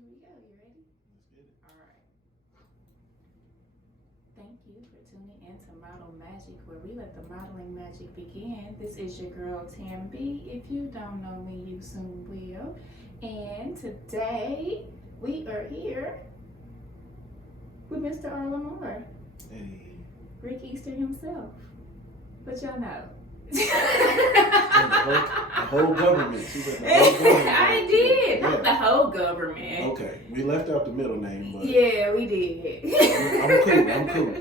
here we go. You ready? Let's get it. All right. Thank you for tuning in to Model Magic, where we let the modeling magic begin. This is your girl Tam B. If you don't know me, you soon will. And today we are here with Mr. R Lamar, Hey. Rick Easter himself. But y'all know. The whole government. She said the whole government. I did. Not Yeah. the whole government. Okay, we left out the middle name, but Yeah, we did. I'm cool.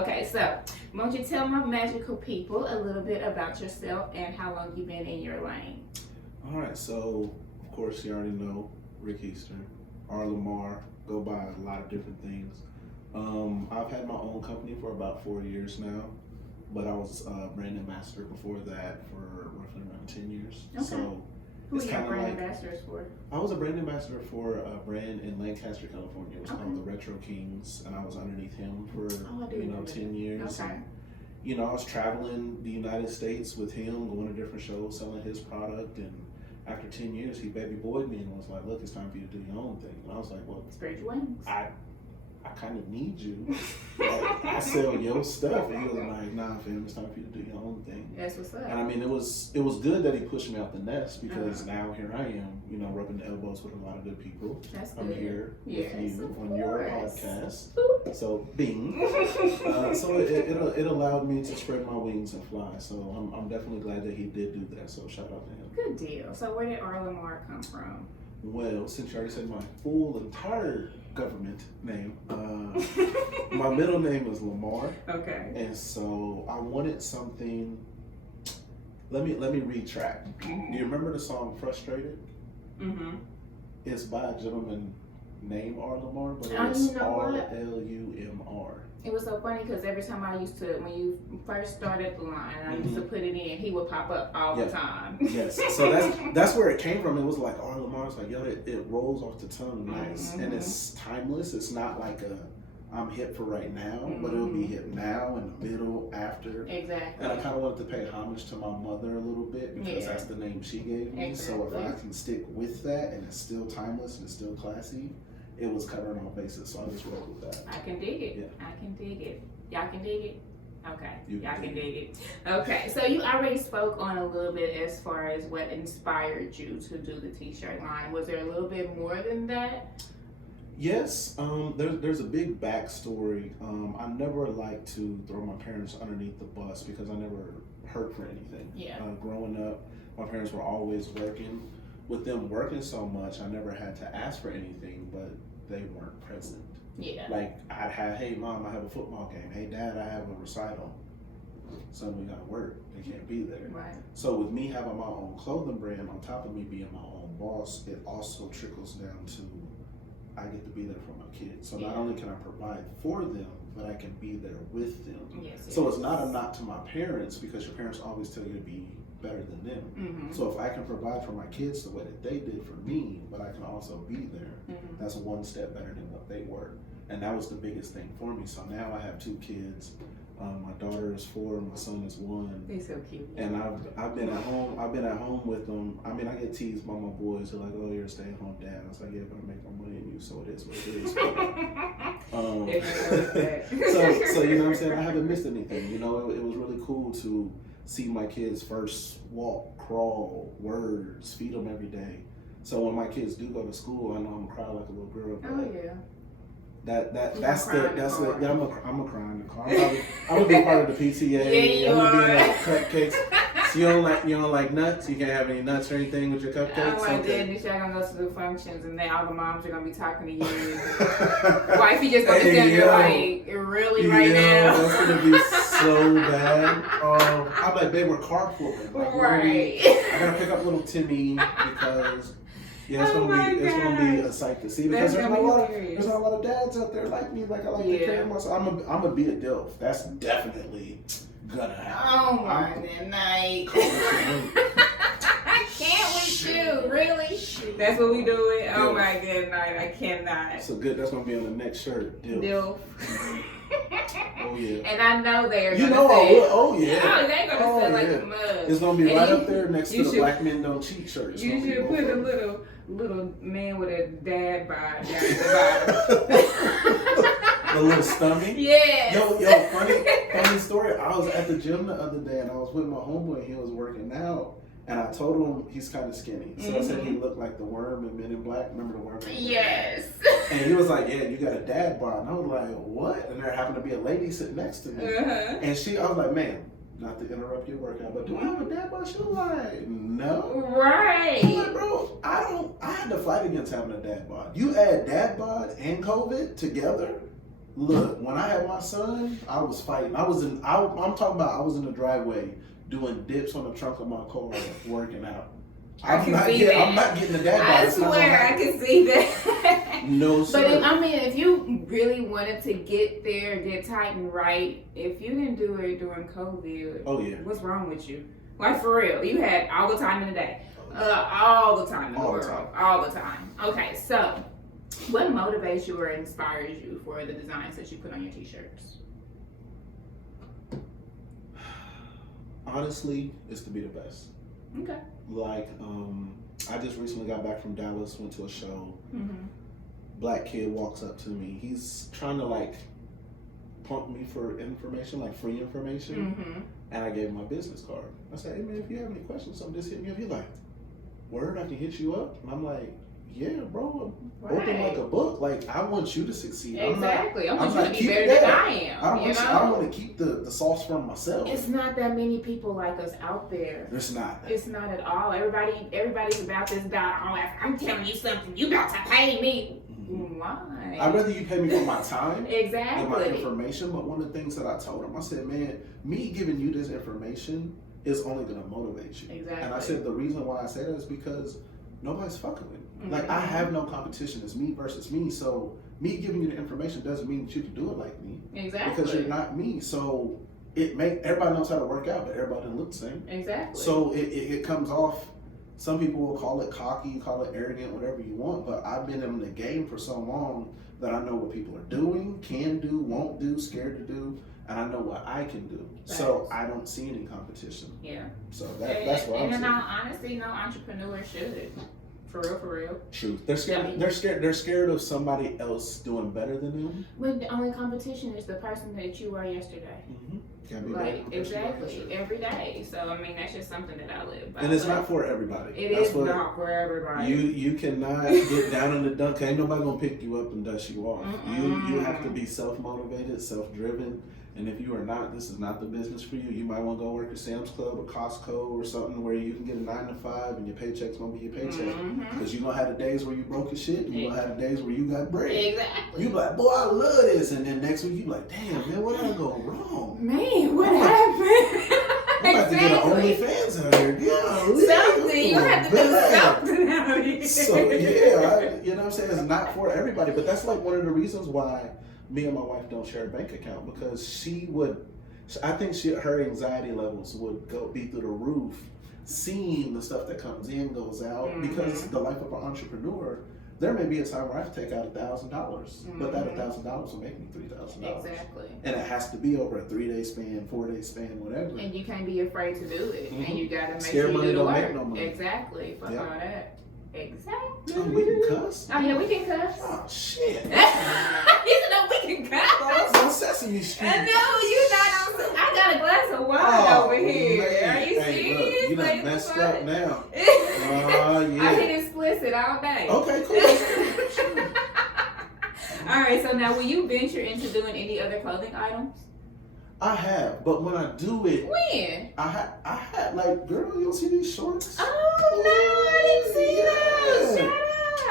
Okay, so won't you tell my magical people a little bit about yourself and how long you've been in your lane? All right, so of course you already know Rick Easter, R Lamar, go by a lot of different things. I've had my own company for about 4 years now, but I was brand ambassador before that for roughly around 10 years. Okay. So Who are it's your kind of brand like ambassadors for? I was a brand ambassador for a brand in Lancaster, California. It was Okay. called the Retro Kings, and I was underneath him for Oh, I do remember 10 years. Okay. And, I was traveling the United States with him, going to different shows, selling his product. And after 10 years, he baby boyed me and was like, "Look, it's time for you to do your own thing." And I was like, "Well, Spread your wings. I kind of need you. Like, I sell your stuff." And he was like, "Nah, fam, it's time for you to do your own thing." That's what's up. And I mean, it was good that he pushed me out the nest, because now here I am, rubbing elbows with a lot of good people. That's I'm good. here Yes, with you of on your course. podcast. Boop. So, bing. So it allowed me to spread my wings and fly. So I'm definitely glad that he did do that. So shout out to him. Good deal. So where did R Lamar come from? Well, since you already said my full entire government name, my middle name is Lamar, Okay. and so I wanted something. Let me retract. Do you remember the song "Frustrated"? Mm-hmm. It's by a gentleman named R Lamar, but Oh, it's you know what? RLUMR. It was so funny because every time when you first started the line, I used to put it in, he would pop up all the time. Yes, so that's where it came from. It was like R Lamar was like, yo, it rolls off the tongue nice, and it's timeless. It's not like I'm hip for right now, but it'll be hip now, in the middle, after. Exactly. And I kind of wanted to pay homage to my mother a little bit, because that's the name she gave me. So if I can stick with that and it's still timeless and it's still classy, it was covering all bases. So I just rolled with that. I can dig it. Yeah. I can dig it. Y'all can dig it? Okay. Y'all can dig it. Okay. So you already spoke on a little bit as far as what inspired you to do the t-shirt line. Was there a little bit more than that? Yes, there's a big backstory. I never liked to throw my parents underneath the bus, because I never hurt for anything. Yeah. Growing up, my parents were always working. With them working so much, I never had to ask for anything, but they weren't present. Yeah. Like, I'd have, "Hey mom, I have a football game. Hey dad, I have a recital." Son, we gotta work. They can't be there. Right. So with me having my own clothing brand, on top of me being my own boss, it also trickles down to I get to be there for my kids. So not only can I provide for them, but I can be there with them. Yes. So it's not a knock to my parents, because your parents always tell you to be better than them. Mm-hmm. So if I can provide for my kids the way that they did for me, but I can also be there, that's one step better than what they were. And that was the biggest thing for me. So now I have 2 kids. My daughter is 4, my son is 1. They're so cute. And I've been at home. I've been at home with them. I mean, I get teased by my boys. They're like, "Oh, you're a stay-at-home dad." I was like, "Yeah, but I make more money than you, so it is what it is." So you know what I'm saying? I haven't missed anything. It was really cool to see my kids first walk, crawl, words, feed them every day. So when my kids do go to school, I know I'm gonna cry like a little girl. But Oh yeah. That's yeah, I'm gonna cry in the car. I'm gonna be part of the PTA. Yeah, I'm gonna be in the cupcakes. So you don't like nuts? You can't have any nuts or anything with your cupcakes? Oh my goodness, y'all gonna go to the functions and then all the moms are gonna be talking to you. Wifey just gonna be saying, "You're like, really right now?" That's gonna be so bad. I'm like, "Babe, we're carpooling. Like, Right. I gotta pick up little Timmy, because it's gonna be a sight to see, because there's not a lot of dads out there like me. Like, I like to carry myself. I'm gonna be a DILF. That's definitely gonna happen. Oh my night. I can't with you, really? That's what we do it. Oh my good night, I cannot. So good. That's gonna be on the next shirt. DILF. Dilf. Oh yeah. And I know they're You gonna know I say, will. Oh yeah. oh, they're gonna say like yeah. a mug. It's gonna be And right you- up there next to you the should- Black Men Don't Cheat shirt. It's You gonna be should both put a of them. little man with a dad bod down at the bottom. The little stomach. Yes. Yo, funny story. I was at the gym the other day and I was with my homeboy and he was working out. And I told him he's kind of skinny. So I said he looked like the worm in Men in Black. Remember the worm? Yes. And he was like, yeah, you got a dad bod. And I was like, what? And there happened to be a lady sitting next to me. And I was like, ma'am, not to interrupt your workout, but do I have a dad bod? She was like, no. Right. I'm like, bro, I had to fight against having a dad bod. You add dad bod and COVID together. Look, when I had my son, I was fighting. I'm talking about I was in the driveway doing dips on the trunk of my car working out. I'm not getting the dad bod. I swear I can see that. No, sir. But if you really wanted to get there, get tight and right, if you didn't do it during COVID, oh yeah, what's wrong with you? Like for real, you had all the time in the day, all the time in the world, all the time. Okay, so what motivates you or inspires you for the designs that you put on your t-shirts? Honestly, it's to be the best. Okay. Like, I just recently got back from Dallas, went to a show. Mm-hmm. Black kid walks up to me. He's trying to like pump me for information, like free information. Mm-hmm. And I gave him my business card. I said, hey man, if you have any questions, something, just hit me up. He's like, word, I can hit you up? And I'm like, yeah, bro, I'm open like a book. Like, I want you to succeed. Exactly. I want you to be keep better that. than I am. I don't want to keep the sauce from myself. It's not that many people like us out there. It's not. It's not at all. Everybody's about this dollar. I'm telling you something. You about to pay me. Mm-hmm. Why? I'd rather you pay me for my time Exactly. and my information. But one of the things that I told him, I said, man, me giving you this information is only going to motivate you. Exactly. And I said the reason why I say that is because nobody's fucking with me. Mm-hmm. Like, I have no competition. It's me versus me. So me giving you the information doesn't mean that you can do it like me. Exactly. Because you're not me. So everybody knows how to work out, but everybody doesn't look the same. Exactly. So it comes off. Some people will call it cocky, call it arrogant, whatever you want. But I've been in the game for so long that I know what people are doing, can do, won't do, scared to do, and I know what I can do. Right. So I don't see any competition. Yeah. So that's what I'm saying. And in all honesty, no entrepreneur should. For real. Truth. They're scared. Yeah. They're scared of somebody else doing better than them. When the only competition is the person that you were yesterday. Mm-hmm. Like, exactly, every day. So I mean, that's just something that I live by. And it's not for everybody. It's not for everybody. You cannot get down in the dunk. Ain't nobody gonna pick you up and dust you off. You have to be self-motivated, self-driven. And if you are not, this is not the business for you. You might want to go work at Sam's Club or Costco or something where you can get a 9 to 5 and your paycheck's gonna be your paycheck. Because you're gonna have the days where you broke as shit, and you're gonna have the days where you got bread. Exactly. You be like, boy, I love this, and then next week you be like, damn man, what did I go wrong? Man, what happened? I'm about to get an OnlyFans out here. Yeah, something. You have to do something out here. So yeah, you know what I'm saying? It's not for everybody, but that's like one of the reasons why me and my wife don't share a bank account, because I think her anxiety levels would be through the roof seeing the stuff that comes in, goes out, because the life of an entrepreneur, there may be a time where I have to take out $1,000, but that $1,000 will make me $3,000. Exactly. And it has to be over a 3-day span, 4-day span, whatever. And you can't be afraid to do it. And you gotta make Scared sure money you do the don't work. make no money. Exactly. Fuck all that. Exactly. Oh, we can cuss? Oh yeah, we can cuss. Oh shit. You know we can cuss. I was on Sesame Street. I know you not on. I got a glass of wine over here. Man. Are you hey, serious? Look, you done Like, messed what? up now. Yeah. I hit explicit all day. Okay, cool. All right, so now will you venture into doing any other clothing items? I have, but when I do it, When? I had like, girl, you don't see these shorts? Oh no, I didn't see those. Shut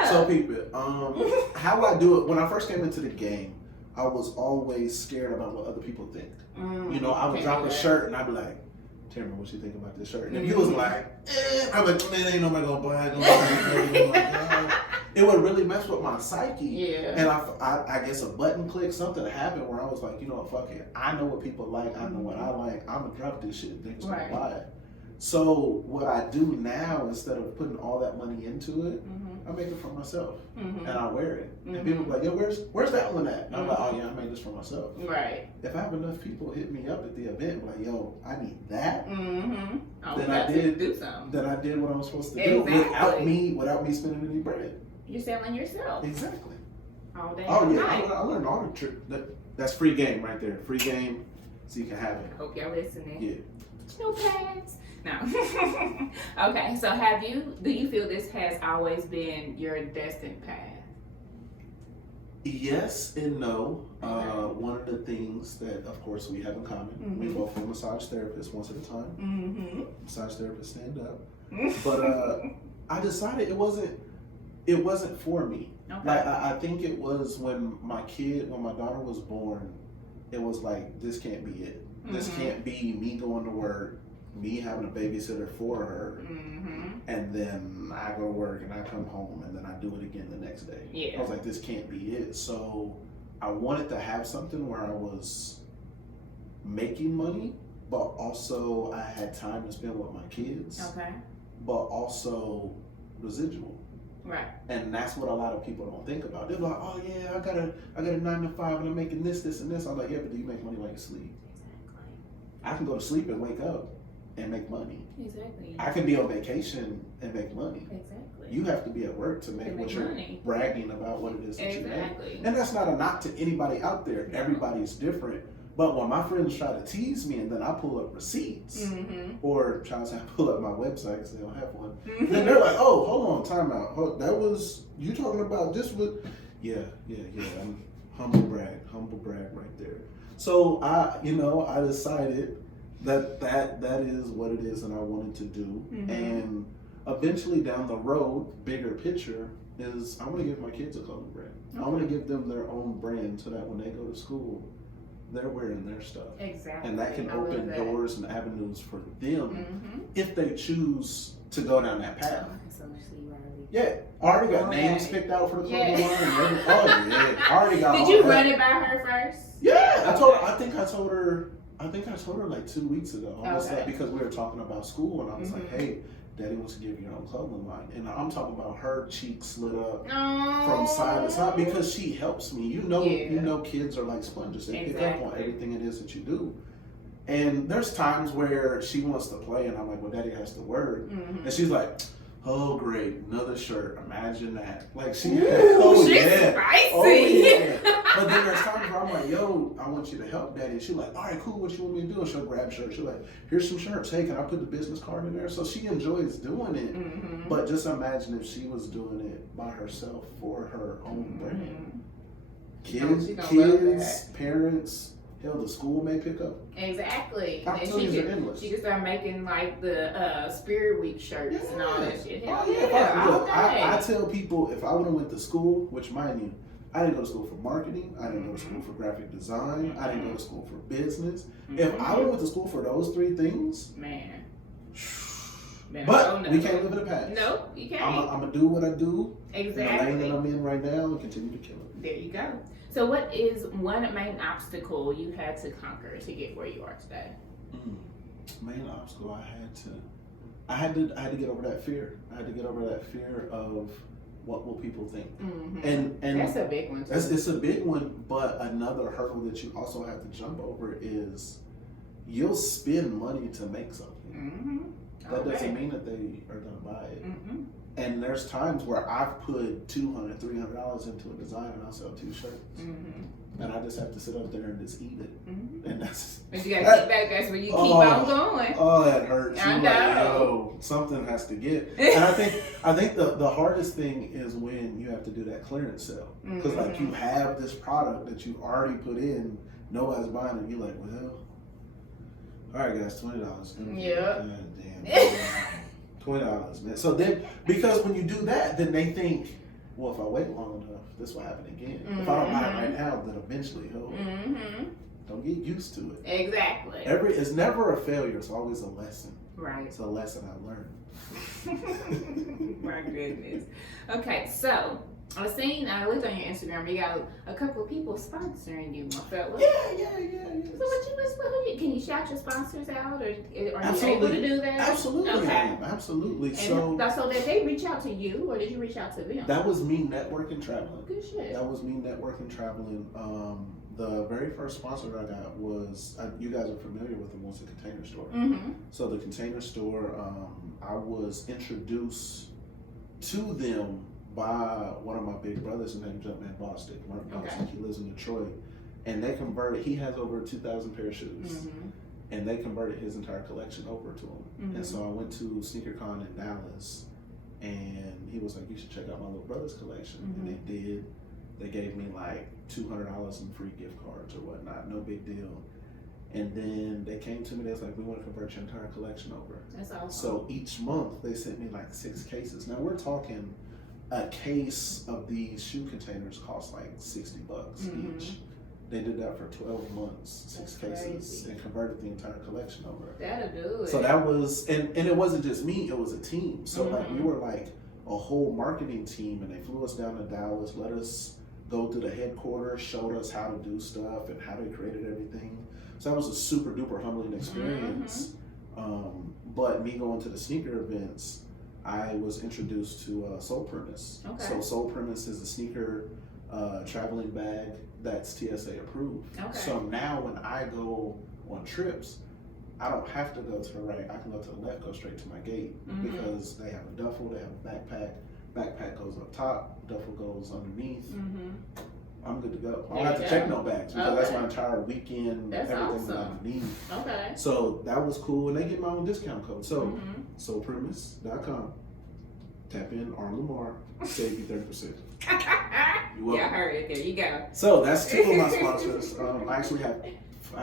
up. So people, how I do it, when I first came into the game, I was always scared about what other people think. You know, I would drop a shirt and I'd be like, Tamara, what you think about this shirt? And if you was like, I'm like, man, ain't nobody gonna buy it. It would really mess with my psyche. Yeah. And I guess a button click, something happened where I was like, you know what, fuck it. I know what people like. I know what I like. I'm gonna drop this shit. Niggas gonna buy it. So what I do now, instead of putting all that money into it, I make it for myself, Mm-hmm. and I wear it. Mm-hmm. And people be like, yo, where's that one at? And I'm like, oh yeah, I made this for myself. Right. If I have enough people hit me up at the event, like, yo, I need that. Mm-hmm. Then I did do something. Then I did what I was supposed to do without me spending any bread. You're selling yourself. Exactly. All day. Oh yeah, night. I learned all the trick. That's free game right there. Free game, so you can have it. Hope y'all listening. Yeah. No pads. No. Okay, so do you feel this has always been your destined path? Yes and no. One of the things that, of course, we have in common, we both are massage therapists once at a time. Mm-hmm. Massage therapists stand up. But I decided it wasn't for me. Okay. Like I think it was when my daughter was born, it was like, this can't be it. This can't be me going to work, me having a babysitter for her, and then I go to work and I come home and then I do it again the next day. Yeah. I was like, this can't be it. So I wanted to have something where I was making money, but also I had time to spend with my kids. Okay. But also residual. Right. And that's what a lot of people don't think about. They're like, oh yeah, I got a 9 to 5 and I'm making this and this. I'm like, yeah, but do you make money while you sleep? Exactly. I can go to sleep and wake up and make money. Exactly. I can be on vacation and make money. Exactly. You have to be at work to make what you're money. bragging about what it is that you make. Exactly. And that's not a knock to anybody out there. No. Everybody's different. But when my friends try to tease me and then I pull up receipts, or try to say I pull up my website because they don't have one, then they're like, oh, hold on, time out. That was, you talking about this with, yeah. I'm humble brag right there. So I decided that is what it is and I wanted to do. And eventually down the road, bigger picture is I want to give my kids a clothing brand. Okay. I want to give them their own brand so that when they go to school, they're wearing their stuff. Exactly. And that can open doors and avenues for them if they choose to go down that path. Yeah, I already got names picked out for the clothing line. Oh yeah, I already got. Did you run it by her first? Yeah, I told her. I think I told her like 2 weeks ago. Almost like, because we were talking about school, and I was like, "Hey, Daddy wants to give you your own clothing line," and I'm talking about her cheeks lit up from side to side because she helps me. You know, kids are like sponges; they pick up on everything it is that you do. And there's times where she wants to play, and I'm like, "Well, Daddy has to work," and she's like, oh great, another shirt. Imagine that. Like she's spicy. Oh yeah. But then there's times where I'm like, yo, I want you to help Daddy. And she's like, all right, cool, what you want me to do? And she'll grab shirts. She's like, here's some shirts. Hey, can I put the business card in there? So she enjoys doing it. But just imagine if she was doing it by herself for her own brand. Kids, parents, hell, the school may pick up. Exactly. Opportunities are endless. She can start making like the Spirit Week shirts and all that shit. I tell people if I would have went to school, which mind you, I didn't go to school for marketing. I didn't go to school for graphic design. I didn't go to school for business. If I would have went to school for those 3 things, man, but we can't live in the past. Nope, you can't. I'm gonna do what I do. Exactly. In the lane that I'm in right now and continue to kill it. There you go. So what is one main obstacle you had to conquer to get where you are today? Main obstacle I had to get over that fear. I had to get over that fear of what will people think. And that's a big one too. It's a big one, but another hurdle that you also have to jump over is you'll spend money to make something. That doesn't mean that they are gonna buy it. And there's times where I've put $200, $300 into a design and I'll sell 2 shirts. And I just have to sit up there and just eat it. And that's... But you gotta keep back, that's where you keep on going. Oh, that hurts. I know. Like, yo, something has to get. And I think the hardest thing is when you have to do that clearance sale. Because like you have this product that you've already put in, nobody's buying it, you're like, well, all right guys, $20. Yeah. Damn. $20, man. So then, because when you do that, then they think, well, if I wait long enough, this will happen again. If I don't buy it right now, then eventually, don't get used to it. Exactly. It's never a failure. It's always a lesson. Right. It's a lesson I learned. My goodness. Okay, so I looked on your Instagram. You got a couple of people sponsoring you, my fella. Yeah. So can you shout your sponsors out, or are you Absolutely. able to do that? Absolutely, Okay. I am. Absolutely. And So that they reach out to you, or did you reach out to them? that was me networking traveling. Good shit. That was me networking traveling. The very first sponsor that I got was, you guys are familiar with them, was a Container Store. Mm-hmm. So the Container Store, I was introduced to them by one of my big brothers named Jumpman Bostic. He lives in Detroit. And they converted, he has over 2,000 pair of shoes. Mm-hmm. And they converted his entire collection over to him. Mm-hmm. And so I went to SneakerCon in Dallas, and he was like, you should check out my little brother's collection. Mm-hmm. And they did. They gave me like $200 in free gift cards or whatnot, no big deal. And then they came to me, they was like, we want to convert your entire collection over. That's awesome. So each month they sent me like 6 cases. Now we're talking, a case of these shoe containers cost like $60 Mm-hmm. each. They did that for 12 months, 6 cases, crazy. and converted the entire collection over. That'll do it. So that was, and it wasn't just me, it was a team. So Mm-hmm. like we were like a whole marketing team, and they flew us down to Dallas, let us go to the headquarters, showed us how to do stuff and how they created everything. So that was a super duper humbling experience. Mm-hmm. But me going to the sneaker events, I was introduced to Soul Premise. Okay. So Soul Premise is a sneaker traveling bag that's TSA approved. Okay. So now when I go on trips, I don't have to go to the right. I can go to the left, go straight to my gate, Mm-hmm. because they have a duffel, they have a backpack. Backpack goes up top, duffel goes underneath. Mm-hmm. I'm good to go. I There don't have you to go. check no bags, because that's Okay. my entire weekend. That's everything awesome. that I need. Okay. So that was cool, and they get my own discount code. So Mm-hmm. soulpremise.com. Tap in R Lamar, save you 30%. Yeah, I heard it. There you go. So that's 2 of my sponsors. I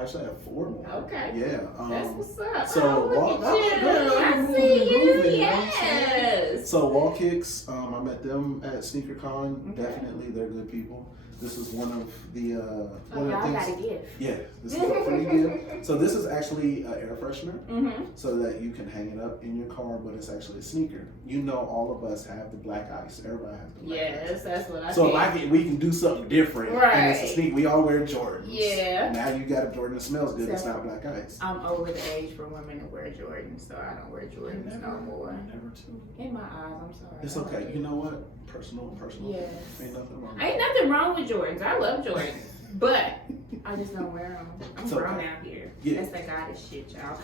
actually have 4 more. Okay. Yeah. That's what's up. So look Wall, at you. I see you. Yes. So Wall Kicks, I met them at SneakerCon. Okay. Definitely, they're good people. This is one of the Y'all got a gift. Yeah, this is a free gift. So this is actually an air freshener, Mm-hmm. so that you can hang it up in your car, but it's actually a sneaker. You know, all of us have the black ice. Everybody has the black ice. Yes, that's what I So think. we can do something different, and it's a Right. sneaker. We all wear Jordans. Yeah. Now you got a Jordan that smells good. It's So- not black ice. I'm over the age for women to wear Jordans, so I don't wear Jordans no more. Never to. In my eyes, I'm sorry. It's okay. You know what? Personal. Yes. Ain't nothing wrong. Ain't nothing wrong with Jordans. I love Jordans, but I just don't wear them. I'm It's grown okay. out here. Yeah. That's that goddess shit, y'all.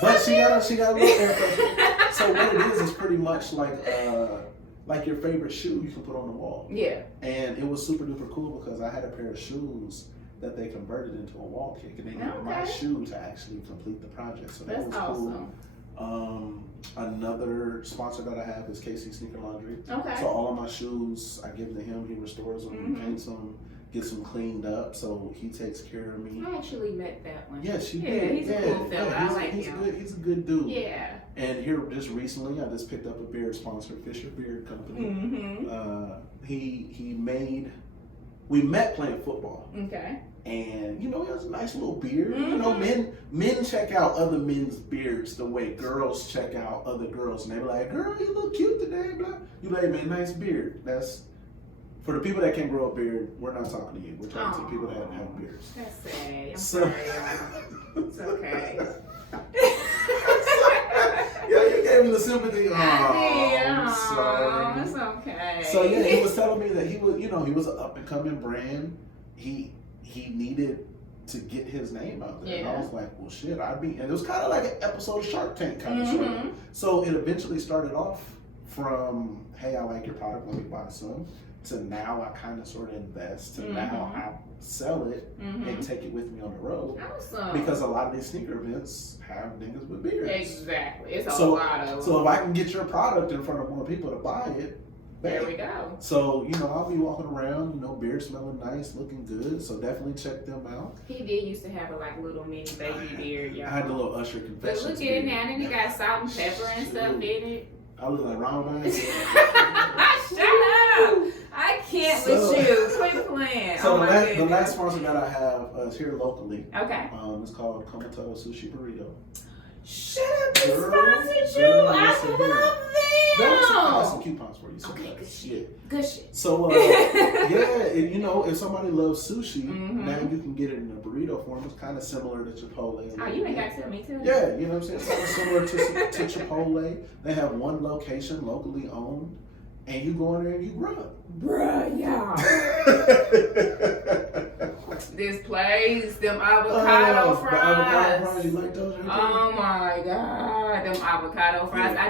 But she got a little air freshener. So what it is pretty much like your favorite shoe you can put on the wall. Yeah. And it was super duper cool because I had a pair of shoes that they converted into a wall kick, and they needed my Okay. shoe to actually complete the project. So that That's was awesome. cool. Another sponsor that I have is Casey Sneaker Laundry. Okay. So all of my shoes, I give to him. He restores them, Mhm. he paints them, gets them cleaned up. So he takes care of me. I actually met that one. Yes, you Yeah, did. he's a cool fella. I like he's him. Good, he's a good dude. Yeah. And here, just recently, I just picked up a beard sponsor, Fisher Beard Company. Mm-hmm. We met playing football, Okay. and he has a nice little beard. Mhm. Men check out other men's beards the way girls check out other girls, and they be like, "Girl, you look cute today." Blah. You like, man, nice beard. That's for the people that can't grow a beard. We're not talking to you. We're talking to people that have beards. That's sad. I'm So- sorry, y'all. It's okay. Yeah, you gave him the sympathy. Oh, I'm I'm sorry. It's okay. So yeah, he was telling me that he was an up and coming brand. He needed to get his name out there. And I Yeah. was like, well, shit, and it was kind of like an episode of Shark Tank kind of Mhm. stuff. So it eventually started off from, hey, I like your product, let me buy some, to now I kind of sort of invest, to now Mhm. I sell it and Mm-hmm. take it with me on the road. Awesome. Because a lot of these sneaker events have niggas with beards. Exactly. It's a So- lot of them. So if I can get your product in front of more people to buy it, There bang. we go. So, I'll be walking around, beard smelling nice, looking good. So definitely check them out. He did used to have a little mini baby beard, y'all. I had the little Usher But confessions. look at it now, and it got salt and pepper and stuff in it. I look like Ramadan. Shut up! I can't So- with you. Quit playing. So Oh my the goodness. last sponsor that I have is here locally. Okay. It's called Komototo Sushi Burrito. Shut up! They Girl, sponsored you. girl, I listen here. love I got some them. coupons for you. Okay, sometimes. good shit. Yeah. Good shit. So, yeah, and, you know, if somebody loves sushi, Mm-hmm. now you can get it in a burrito form. It's kind of similar to Chipotle. Oh, you ain't got to tell me too. Yeah, you know what I'm saying? It's kind of similar to Chipotle. They have one location, locally owned, and you go in there and you grub. Bruh, y'all. This place, them avocado fries. The avocado fries, you like those? Oh my god, them avocado fries. Yeah.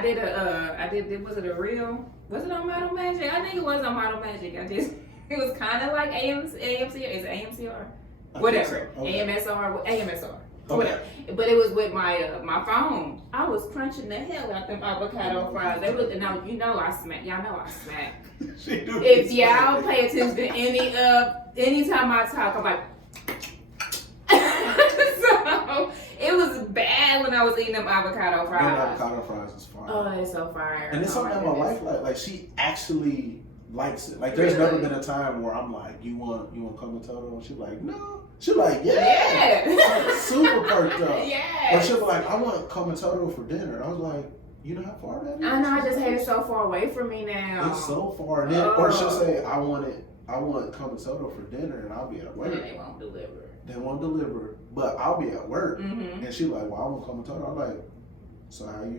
I did, was it a real? Was it on Model Magic? I think it was on Model Magic. It was kind of like AMC, is it AMCR? Whatever. So. Okay. AMSR. Okay. Whatever. But it was with my phone. I was crunching the hell out them avocado fries. They looked, and I smack. Y'all know I smack. If y'all pay attention to anytime I talk, I'm like. So it was bad when I was eating them avocado fries. Them avocado fries is fire. Oh, it's so fire. And it's something that my wife like she actually likes it. Like there's never been a time where I'm like, you want Kamatodo? And she's like, no. She's like, yeah. Like, super perked up. Yeah. Or she'll be like, I want Kamatodo for dinner. And I was like, you know how far that is? I know, I just had it so far away from me now. It's so far. And then, or she'll say, I want Kamatodo for dinner, and I'll be at work. And they won't deliver. They won't deliver, but I'll be at work. Mm-hmm. And she's like, well, I want Kamatodo. I'm like, so how you